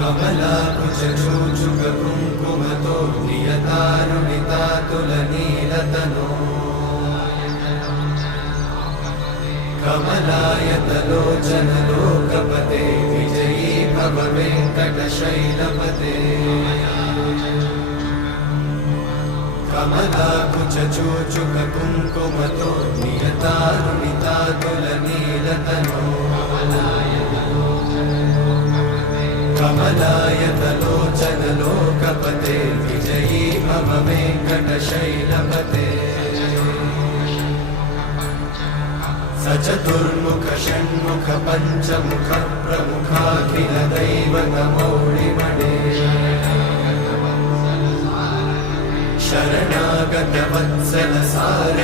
कमलाकुचूचुककुङ्कुमतो नियतारुणितातुलनीलतनो कमलायतलोचनलोकपते विजयी भव वेङ्कटशैलपते कमलाकुचूचुककुङ्कुमतो नियतारुणितातुलनीलतनो कमलायतलोचनलोकपते विजयी भव वेङ्कटशैलपते सचतुर्मुख षण्मुख पञ्चमुख प्रमुखाखिल दैवतमौळिमणे शरणागत वत्सल सार